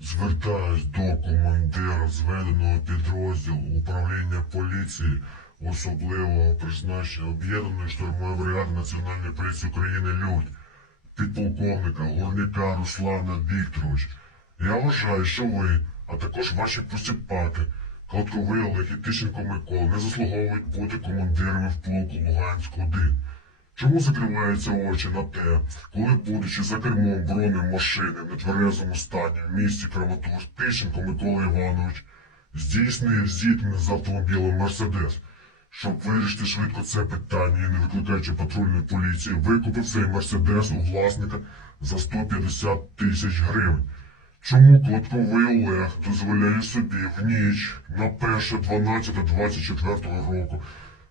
Звертаюсь до командира зведеного підрозділу управління поліції особливого призначення об'єднаної штурмової бригади Національної поліції України Людь, підполковника Горняка Руслана Вікторович. Я вважаю, що ви, а також ваші посіпаки, Олег і Тищенко Микола не заслуговують бути командирами в полку Луганськ-1. Чому закриваються очі на те, коли, будучи за кермом бронемашини в нетверезому стані в місті Краматорськ, Тищенко Микола Іванович здійснив зіткнення з автомобілем Мерседес, щоб вирішити швидко це питання і не викликаючи патрульної поліції, викупив цей Мерседес у власника за 150 тисяч гривень. Чому Кладковий Олег дозволяє собі в ніч на 1.12.24 року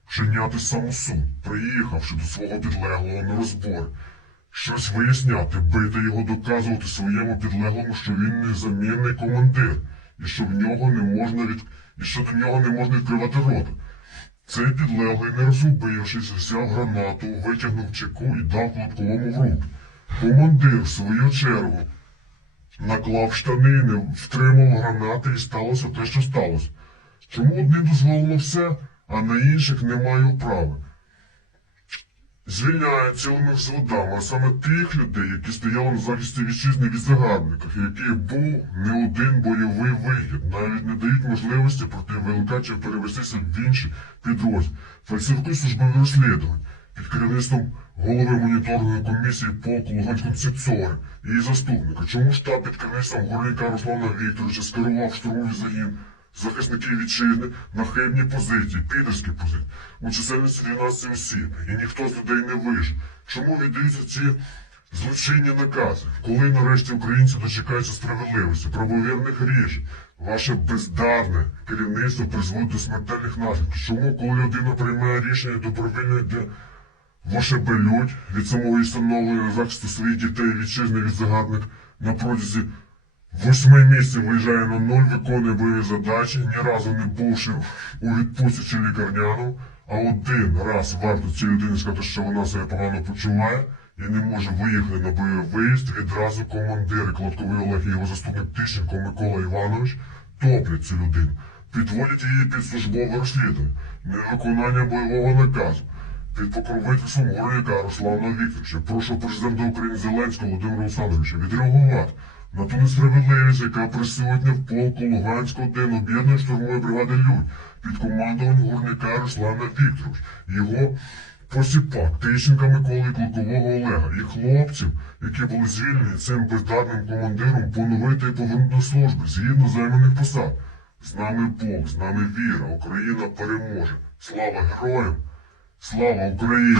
вчиняти самосуд, приїхавши до свого підлеглого на розбор, щось виясняти, бити його, доказувати своєму підлеглому, що він незамінний командир, і що в нього не можна від... і що до нього не можна відкривати рота. Цей підлеглий, не розгубившись, взяв гранату, витягнув чеку і дав Кладковому в руки. Командир, в свою чергу, наклав штанини, втримав гранати і сталося те, що сталося. Чому одним дозволено все, а на інших немає права? Звільняє цілими взводами, а саме тих людей, які стояли на захисті вітчизни від загарбників, і яких був не один бойовий вихід, навіть не дають можливості проти ВЛК чи перевестися в інші підрозділи. Фальсифікують службові розслідування під керівництвом голови моніторної комісії полку Луганського Сецори і її заступника. Чому штаб під керівництвом горняка Руслана Вікторовича скерував штурмовий загін захисників вітчизни на хибні позиції, підерські позиції, у чисельності 12 осіб, і ніхто з людей не вижив. Чому віддаються ці злочинні накази? Коли нарешті українці дочекаються справедливості, правовірних рішень? Ваше бездарне керівництво призводить до смертельних наслідків. Чому, коли людина приймає рішення добровільно йде вошебелють від самого встановлення захисту своїх дітей і вітчизни від загарбник на протязі Восьми місяців виїжджає на нуль, виконує бойові задачі, ні разу не бувши у відпустці чи лікарняному, а один раз варто цій людині сказати, що вона себе погано почуває і не може виїхати на бойовий виїзд, відразу командири Кладковий Олег і його заступник Тищенко Микола Іванович топлять цю людину, підводять її під службове розслідування, невиконання бойового наказу. Під покровительством горняка Руслана Вікторовича прошу президента України Зеленського Володимира Олександровича відреагувати на ту несправедливість, яка присутня в полку Луганського день об'єднаної штурмової бригади Людь під командуванням горняка Руслана Вікторович, його посіпак, Тищенка Миколи Клокового Олега і хлопців, які були звільнені цим бездарним командиром, поновити і повернути до служби згідно займаних посад. З нами Бог, з нами віра, Україна переможе. Слава героям! Слава Україні!